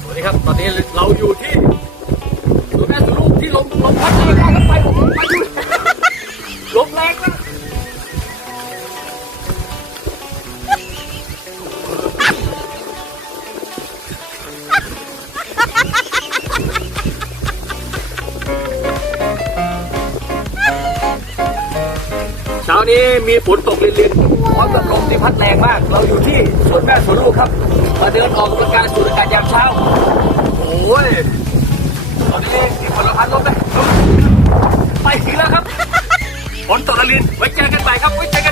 สวัสดีครับตอนนี้เราอยู่ที่สวนแม่สวนลูกที่ลมพัดแรงครับไปผมไปดูลมแรงนะเช้านี้มีฝนตกลินๆพร้อมกับลมที่พัดแรงมากเราอยู่ที่สวนแม่สวนลูกครับมาเดินออกกำลังกายสูดอากาศยามเช้าโอ้ยตอนนี้มีฝนละพัดลมเลยไปถึงแล้วครับฝนตกลินไว้เจอกันใหม่ครับไว้เจอกัน